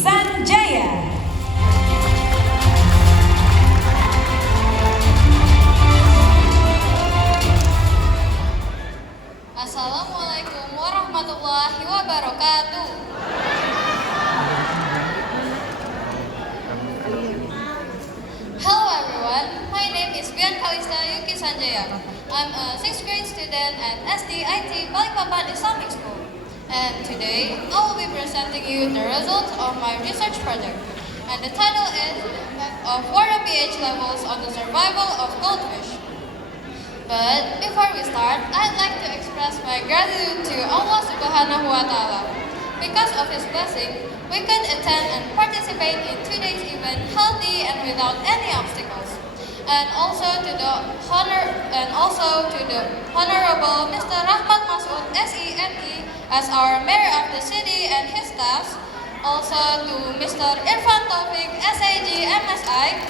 Sanjaya. Assalamualaikum warahmatullahi wabarakatuh. Hello everyone, my name is Bian Kalista Yuki Sanjaya. I'm a 6th grade student at SDIT Balikpapan Islamic School. And today, I will be presenting you the results of my research project. And the title is The Effect of Water pH Levels on the Survival of Goldfish. But before we start, I'd like to express my gratitude to Allah Subhanahu wa Ta'ala. Because of His blessing, we could attend and participate in today's event healthy and without any obstacles. And also to the Honorable Mr. Rahmat Masood SEME as our Mayor of the city and his staffs. Also to Mr. Irfan Taufik SAG MSI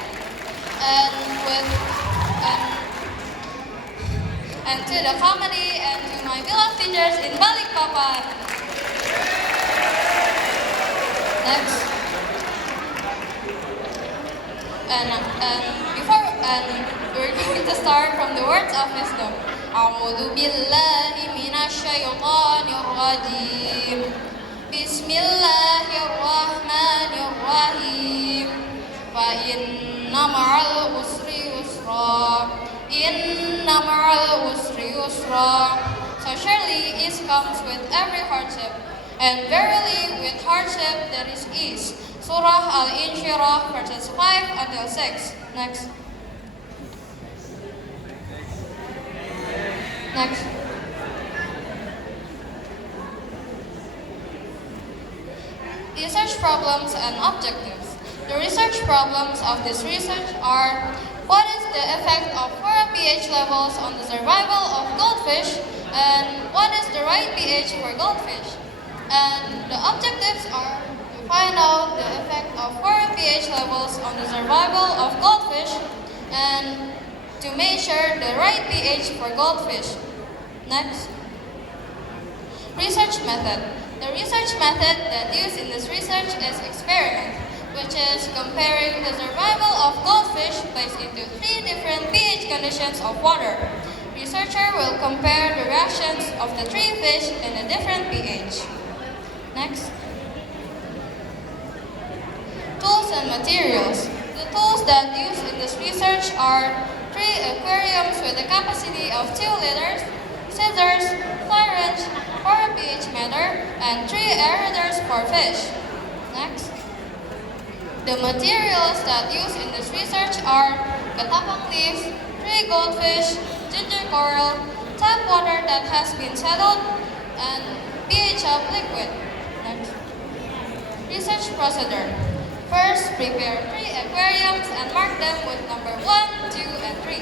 and to the committee and to my beloved teachers in Balikpapan. Next. And we're going to start from the words of wisdom. A'udzu billahi minasyaitonir rajim. Bismillahirrahmanirrahim. Fa inna ma'al usri yusra. Inna ma'al usri yusra. So surely ease comes with every hardship, and verily with hardship there is ease. Surah Al-Inshirah verses 5 until 6. Next. Next. Research problems and objectives. The research problems of this research are: what is the effect of poor pH levels on the survival of goldfish, and what is the right pH for goldfish? And the objectives are to find out the effect of poor pH levels on the survival of goldfish and to measure the right pH for goldfish. Next. Research method. The research method that used in this research is experiment, which is comparing the survival of goldfish based into 3 different pH conditions of water. Researcher will compare the reactions of the 3 fish in a different pH. Next. Tools and materials. The tools that used in this research are 3 aquariums with a capacity of 2 liters, scissors, fly wrench, for a pH meter, and 3 aerators for fish. Next. The materials that used in this research are katapang leaves, 3 goldfish, ginger coral, tap water that has been settled, and pH of liquid. Next. Research procedure. First, prepare 3 aquariums and mark them with number 1, 2, and 3.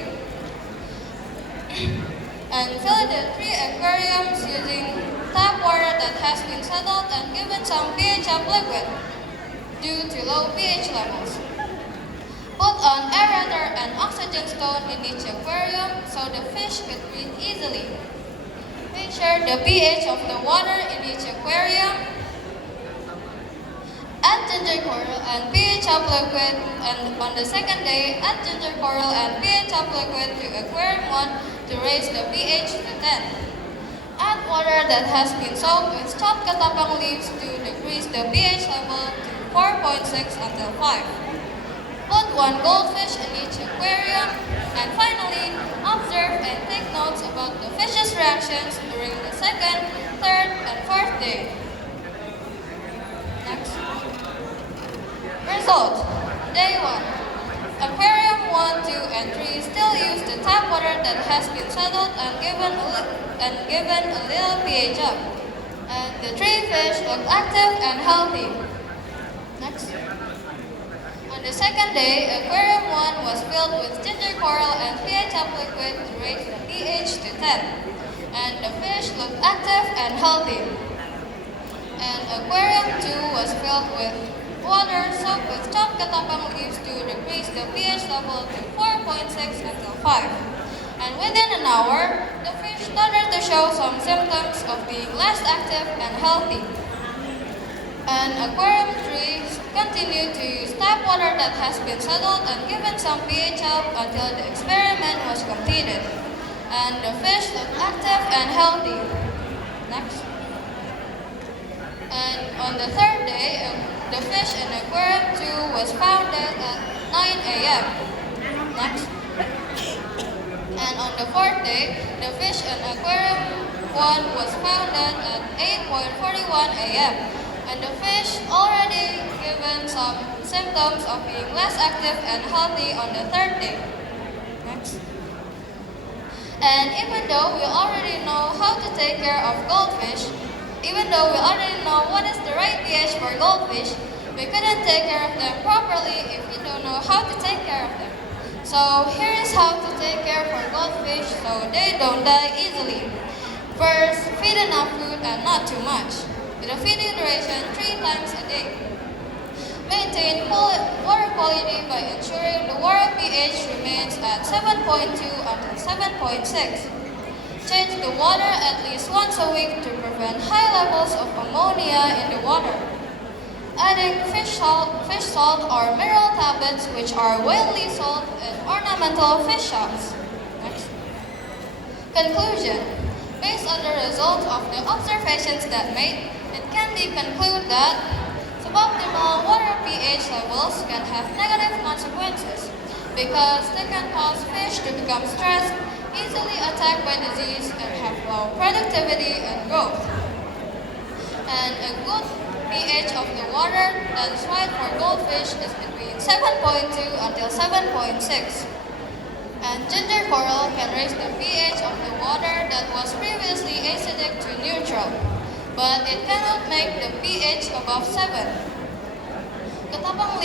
And fill the 3 aquariums using tap water that has been settled and given some pH of liquid due to low pH levels. Put an aerator and oxygen stone in each aquarium so the fish could breathe easily. Measure the pH of the water in each aquarium. Add ginger coral and pH of liquid, and on the second day, add ginger coral and pH of liquid to aquarium 1 to raise the pH to 10. Add water that has been soaked with chopped katapang leaves to decrease the pH level to 4.6 until 5. Put 1 goldfish in each aquarium, and finally, observe and take notes about the fish's reactions during the 2nd, 3rd, and 4th day. Next. Result. Day 1. Aquarium 1, 2, and 3 still use the tap water that has been settled and given a little pH up. And the 3 fish look active and healthy. Next. On the 2nd day, Aquarium 1 was filled with ginger coral and pH up liquid to raise the pH to 10. And the fish looked active and healthy. And Aquarium 2 was filled with water soaked with chopped katapang leaves to decrease the pH level to 4.6 until 5. And within an hour, the fish started to show some symptoms of being less active and healthy. And Aquarium 3 continued to use tap water that has been settled and given some pH up until the experiment was completed, and the fish looked active and healthy. Next. And on the third day, the fish in Aquarium 2 was founded at 9 a.m. Next. And on the fourth day, the fish in Aquarium 1 was founded at 8:41 a.m. And the fish already given some symptoms of being less active and healthy on the third day. Next. And even though we already know how to take care of goldfish, even though we already know what is the right pH for goldfish, we couldn't take care of them properly if we don't know how to take care of them. So here is how to take care for goldfish so they don't die easily. First, feed enough food and not too much, with a feeding duration 3 times a day. Maintain water quality by ensuring the water pH remains at 7.2 until 7.6. Change the water at least once a week to prevent high levels of ammonia in the water. Adding fish salt or mineral tablets, which are widely sold in ornamental fish shops. Next. Conclusion. Based on the results of the observations that made, it can be concluded that suboptimal water pH levels can have negative consequences because they can cause fish to become stressed, easily attacked by disease, and have low productivity and growth. And a good pH of the water that is right for goldfish is between 7.2 until 7.6. And ginger coral can raise the pH of the water that was previously acidic to neutral, but it cannot make the pH above 7. Ketapang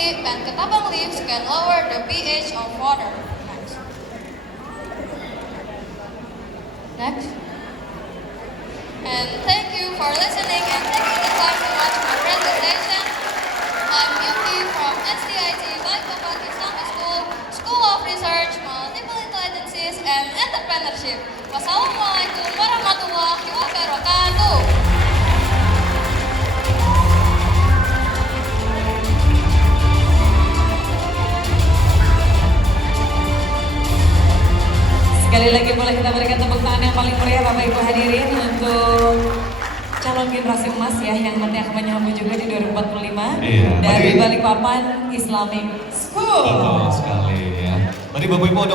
leaves can lower the pH of water. Next. And thank you for listening and taking the time to watch my presentation. I'm Yuki from SDIT Balikpapan Islamic School, School of Research, Multiple Intelligences, and Entrepreneurship. Wassalamualaikum warahmatullahi wabarakatuh. Sekali lagi boleh kita berikan tepuk tangan yang paling meriah Bapak Ibu hadirin untuk calon generasi emas ya yang nanti akan menyambut juga di 2045 dari Balikpapan Islamic School. Betul sekali ya. Tadi Bapak Ibu udah